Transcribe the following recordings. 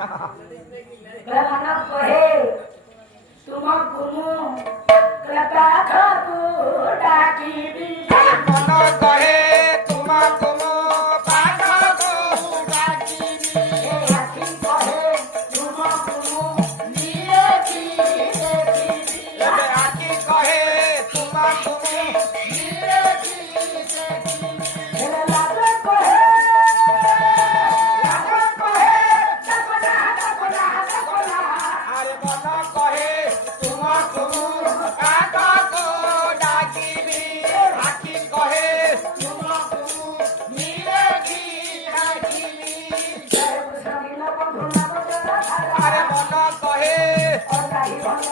mana kohe tuma kumu kata khatu daki bi mana kohe tuma kumu pakha ko daki bi akhi kohe tuma kumu niye ki dekhi ebe akhi kohe tuma kumu niye ki dekhi lage kohe are mana kohe tuma kumu pakha ko daki bi akhi kohe tuma kumu niye ki daki bi are mana kohe mana kohe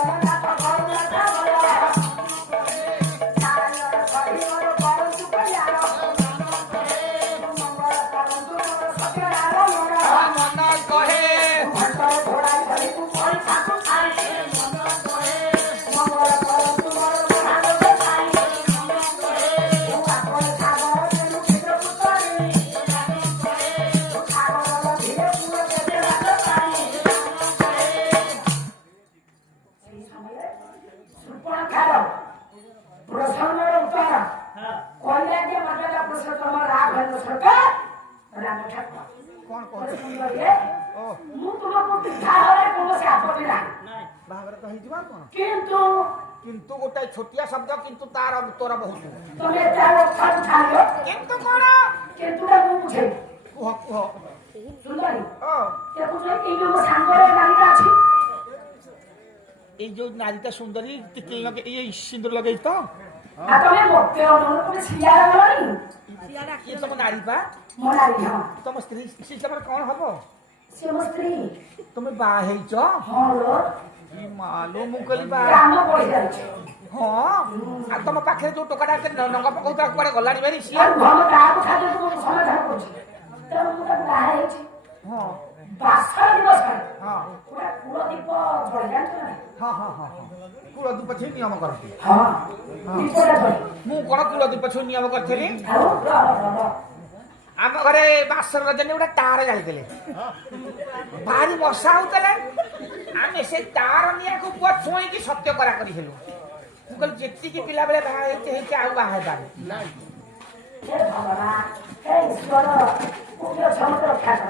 কোন কোন ও ବାହାଘର ତ ହେଇଯିବ ଆଉ କଣ কিন্তু କିନ୍ତୁ ଗୋଟେ ଛୋଟିଆ ଶବ୍ଦ କିନ୍ତୁ ତାର ଉତ୍ତର ବହୁତ তুমি ছাড়ো କିନ୍ତୁ କଣ কিন্তুটা ମୁଁ ବୁଝେଇ କୁହ କୁହ ସୁନ୍ଦରୀ ଓ ଦେଖୁଛ ଏଇ ଯୋଉ ମୋ ସାଙ୍ଗରେ ନାରୀଟା ଅଛି ଏଇ ଯୋଉ ନାରୀଟା ସୁନ୍ଦରୀ ଟିକେ ଏଇ ସିନ୍ଦୁର ଲଗେଇଛି ତ ଆଉ ତମେ ମୋତେ ଅନୁରୋଧ ତମେ ସିଆର ଗଲଣି ଇଏ ତମ ନାରୀ ପା ମୋ ନାରୀ ହଁ ତମ ସ୍ତ୍ରୀ ସେ ତମର କଣ ହବ ସେ ମୋ ସ୍ତ୍ରୀ ତମେ ବାହା ହେଇଛ ହଁ ଲୋ ଇ ମାଲୋ ମୁଁ କହିଲି ବାହା କାମ ପଡି ଯାଉଛି ହଁ ଆଉ ତମ ପାଖରେ ଯୋଉ ଟୋକାଟା ନଙ୍ଗ ପକଉଥିଲା କୁଆଡେ ଗଲାଣି ଭାରି ସିଏ ଆଉ ଘର କାହାକୁ ଖାଦ୍ୟ ମୁଁ ସମାଧାନ କରୁଛି ତେଣୁ ମୁଁ ତାକୁ ବାହା ହେଇଛି ହଁ ବାସର ଦିବସ ହଁ ପୁରା କୂଳ ଦୀପ ଜଳି ଜାଣିଛ ନା ହଁ ହଁ ହଁ କୂଳ ଦୀପ ଛୁଇଁ ନିୟମ କରନ୍ତି ହଁ ଦୀପଟା ଜଳି ମୁଁ କଣ କୂଳ ଦୀପ ଛୁଇଁ ନିୟମ କରିଥିଲି ଆଉ ଆମ ଘରେ ବାସର ରଜନୀ ଗୋଟେ ଟାର ଯାଇଥିଲେ ଭାରି ବର୍ଷା ହଉଥିଲା ଆମେ ସେ ଟାର ନିଆକୁ ପୁଅ ଛୁଇଁକି ସତ୍ୟ କରା କରି ହେଲୁ ମୁଁ କହିଲି ଯେତିକି ପିଲା ବେଳେ ବାହା ହେଇଛି ହେଇଛି ଆଉ ବାହା ହେବାନି हे भगवान हे ईश्वर मुझे क्षमता रक्षा कर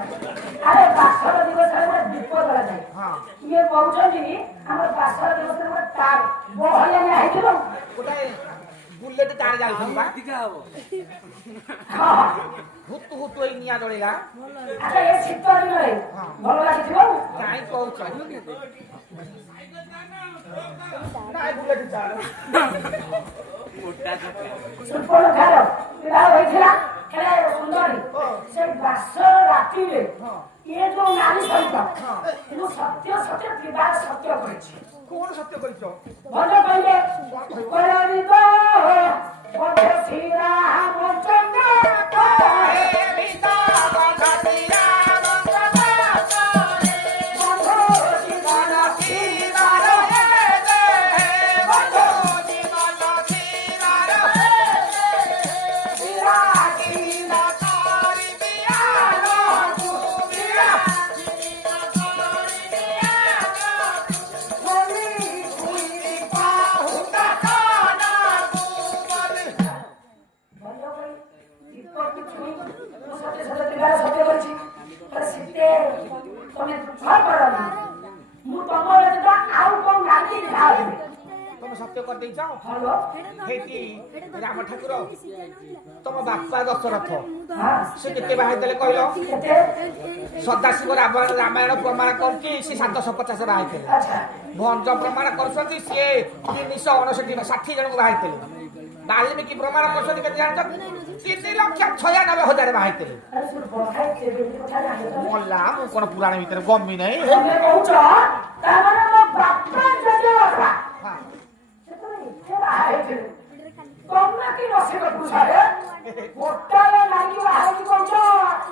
अरे बासर दिवस रे गोटे दीप जला जाए ହଁ ये कहउछनी हमर बासर दिवस रे गोटे तार बहलिया ने आइथिलो ଗୋଟେ ବୁଲେଟ ଟାର ଯାଉଥିଲି ବା हां ହୁତୁ ହୁତୁ ଏଇ ନିଆଁ ଜଳିଲା अच्छा ये शीत दिन रे भल लागिथिलो କାହିଁ କହୁଛ ନାଇଁ ବୁଲେଟ ଟାର सुपर घर विवाह होइथिला हेले सुंदरी से बासर राती रे ये जो नारी सहित मु सत्य सत्य विवाह सत्य कहिछि କଣ ସତ୍ୟ କହିଛ ଭଲ କହିଲେ କରିବ ପଛେ ଶ୍ରୀରା ରାମଚନ୍ଦ୍ର ହେ ପିତା କଥା ଶ୍ରୀରା ରାମଚନ୍ଦ୍ର ବନ୍ଧୁ ଜୀବନ ଶ୍ରୀରାର ହେ ବନ୍ଧୁ ଜୀବନ ଶ୍ରୀରାର ବିରାଟି ନା କରି ଦିଆଲ କୁବିରା ମନି କୁଇ ପାହୁତା କାନା କୁବଲେ ଭଲ କହି ଦୀପକୁ ଛୁଇଁ ମୁଁ ସତ୍ୟ ସତ୍ୟ ବିବାହ ସତ୍ୟ କରିଛି ଶୀତେ ତମେ ଦୁଃଖ କରନି ମୁଁ ତମ ବ୍ୟତୀତ ଆଉ କଣ ନାରୀ ବିବାହ ହେବି ତମେ ସତ୍ୟ କରିଦେଇଛ ଭଲ ହେଇକି ରାମ ଠାକୁର ତମ ବାପା ଦଶରଥ ହଁ ସେ କେତେ ବାହା ହେଇଥିଲେ କହିଲ କେତେ ସଦାଶିବ ରାମାୟଣ ପ୍ରମାଣ କରୁଛି ସେ 750 ବାହା ହେଇଥିଲେ ଆଚ୍ଛା ଭଞ୍ଜ ପ୍ରମାଣ କରୁଛନ୍ତି ସିଏ 359 ଜଣଙ୍କୁ ବାହା ହେଇଥିଲେ ବାଲ୍ମୀକି ପ୍ରମାଣ କରୁଛନ୍ତି କେତେ ଜାଣିଛ 3,96,000 ବାହା ହେଇଥିଲେ ଆରେ ଶୁଣ ବଢାଇ କେବେ କଥା ଜାଣିଛ ମଲା ମୁଁ କଣ ପୁରାଣ ଭିତରେ ଗମି ନାହିଁ ତମେ କହୁଛ ତାମାନେ ମୋ ବାପା ଜେଜେବାପା ହଁ। ସେତେବେଳେ ଏତେ ବାହା ହେଇଥିଲେ ତମେ କି ନସିବ ପୁରୁଷରେ ଗୋଟାଏ ନାଇକି ବାହା ହେଇକି କହୁଛ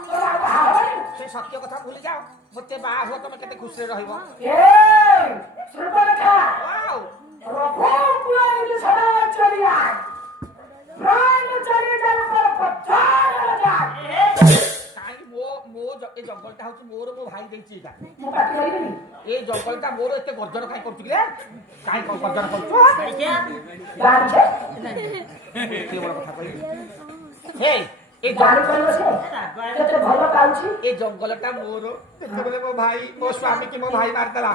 ତମେ ଆଉ ବାହା ହବନି ସେ ସତ୍ୟ କଥା ଭୁଲି ଯାଅ ମତେ ବାହା ହୁଅ ତମେ କେତେ ଖୁସିରେ ରହିବ ଏ ସୁପରେଖା ୱାଓ ପ୍ରଭୁ କୁଳାଇ ସଦା ଚଳିଆ ପ୍ରାଣ ଚାଲି ଯାର ପଥର ଯା କାହିଁ ମୋ ଏ ଜଙ୍ଗଲଟା ହଉଛି ମୋର, ମୋ ଭାଇ ଦେଇଛି ଏଇଟା। ମୁଁ ପାଟି କରିବିନି। ଏ ଜଙ୍ଗଲଟା ମୋର, ଏତେ ଗର୍ଜନ କାଇଁ କରୁଛୁ କି ରେ? କାଇଁ ଗର୍ଜନ କରୁଛୁ? ଜାଣିଛେ? କିଏ ବଡ଼ କଥା କହିବି? ହେ ଏ ଜାଣି କହିବ ସେ କେତେ ଭଲ ପାଉଛି। ଏ ଜଙ୍ଗଲଟା ମୋର। ଯେତେବେଳେ ମୋ ଭାଇ, ମୋ ସ୍ୱାମୀ କି ମୋ ଭାଇ ମାରିଦେଲା,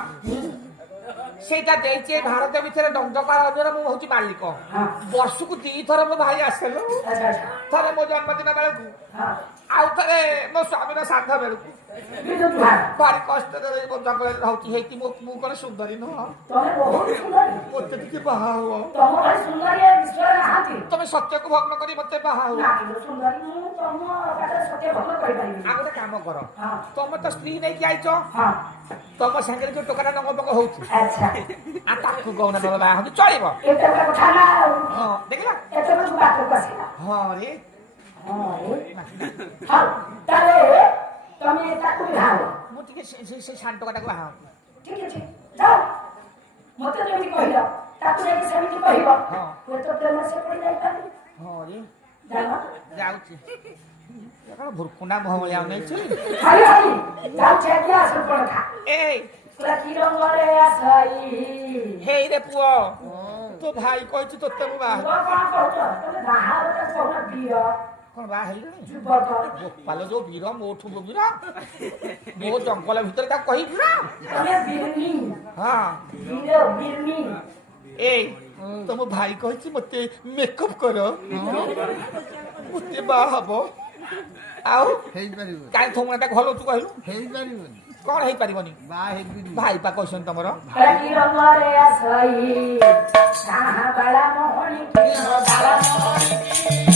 ସେଇଟା ଦେଇଛି ଏ ଭାରତ ଭିତରେ ଦଣ୍ଡକାରଣ୍ୟର ମୁଁ ହଉଛି ମାଲିକ। ବର୍ଷକୁ 2 ଥର ମୋ ଭାଇ ଆସିଲୁ। ଆଚ୍ଛା ଆଚ୍ଛା। ଥରେ ମୋ ଜନ୍ମଦିନ ବେଳକୁ, ହଁ। ଆଉ ଥରେ ମୋ ସ୍ୱାମୀର ଶ୍ରାଦ୍ଧ ବେଳକୁ। ବିଦ୍ୟୁତ ଭାର। ଭାରି କଷ୍ଟରେ ଏଇ ଜଙ୍ଗଲରେ ରହୁଛି। ହେଇକି ମୁଁ କଣ ସୁନ୍ଦରୀ ନୁହଁ? ତମେ ବହୁତ ସୁନ୍ଦରୀ। ମତେ ଟିକେ ବାହା ହୁଅ। ତମ ଭଳି ସୁନ୍ଦରୀ ଏ ବିଶ୍ୱରେ ନାହାନ୍ତି। ତମେ ସତ୍ୟକୁ ଭଗ୍ନ କରି ମତେ ବାହା ହୁଅ। ନାଇଁ ଲୋ ସୁନ୍ଦରୀ, ମୁଁ ତମ ପାଖରେ ସତ୍ୟ ଭଗ୍ନ କରିପାରିବିନି। ଆଉ ଗୋଟେ କାମ କର, ହଁ। ତମେ ତ ସ୍ତ୍ରୀ ନେଇକି ଆଇଛ, ହଁ। ତମ ସାଙ୍ଗରେ ଯୋଉ ଟୋକାଟା ନଙ୍ଗପକ ହଉଛି, ଆଚ୍ଛା। ଆଉ ତାକୁ କହୁନା ନହେଲେ ବାହା ହଉଛି, ଚଳିବ। ଏତେ ବଡ଼ କଥା ନା ଆଉ। ହଁ ଦେଖିଲ? ଏତେ ବଡ଼ ବାଟକୁ ଆସିଲା। ହଁ ରେ। ହଁ ରେ। ହଉ ତାହେଲେ ତମେ ତାକୁ ବିବାହ କର। ମୁଁ ଟିକେ ସେ ସାନ ଟୋକାଟାକୁ ବାହା ହଉଛି। ଠିକ ଅଛି ଯାଅ। ମତେ ଯେମିତି କହିଲ ତାକୁ ଯାଇକି ସେମିତି କହିବ। ହଁ। ହୁଏତ ପ୍ରେମରେ ସେ ପଡ଼ି ଯାଇପାରେ। ହଁ ରେ, ଜାଣ? ଯାଉଛି। କଣ ଭୁରକୁଣ୍ଡା ମହମଳିଆ ନେଇଛୁ? ହରି ହରି ଯାଉଛି ଆଜ୍ଞା ଆସୁ କଣ ଖା। ଏଇ ପୁରା କି ରଙ୍ଗରେ ଆସାଇ। ହେଇରେ ପୁଅ, ତୋ ଭାଇ କହିଛୁ ତୋତେ ମୁଁ ବାହା ହେବି। ପୁଅ କଣ କହୁଛ? ତମେ ବାହାଘରଟା କହୁନ ବୀର କଣ ବାହା ହେଲୁଣି? ଯୁବକ। ଗୋପାଲ ଯୋଉ ବୀର, ମୋଠୁ ବୀର, ମୋ ଜଙ୍ଗଲ ଭିତରେ ତାକୁ କହି ବୀର। ତମେ ବୀରନି। ହଁ ବୀର ବୀରନି। ଏଇ ତମ ଭାଇ କହିଛି ମତେ ମେକଅପ କର, ମତେ ବାହା ହବ। ଆଉ ହେଇପାରିବନି, କାଇଁ ଥୋମଣାଟାକୁ ହଲଉଛୁ କହିଲୁ? ହେଇପାରିବନି, କଣ ହେଇପାରିବନି? ବାହା ହେବିନି। ଭାଇ ପା କହିଛନ୍ତି ତମର। କି ରଙ୍ଗରେ ଆସାଇ। କାହା ବାଳା ମୋହଣି କି ମୋ ବାଳା ମୋହଣି କି।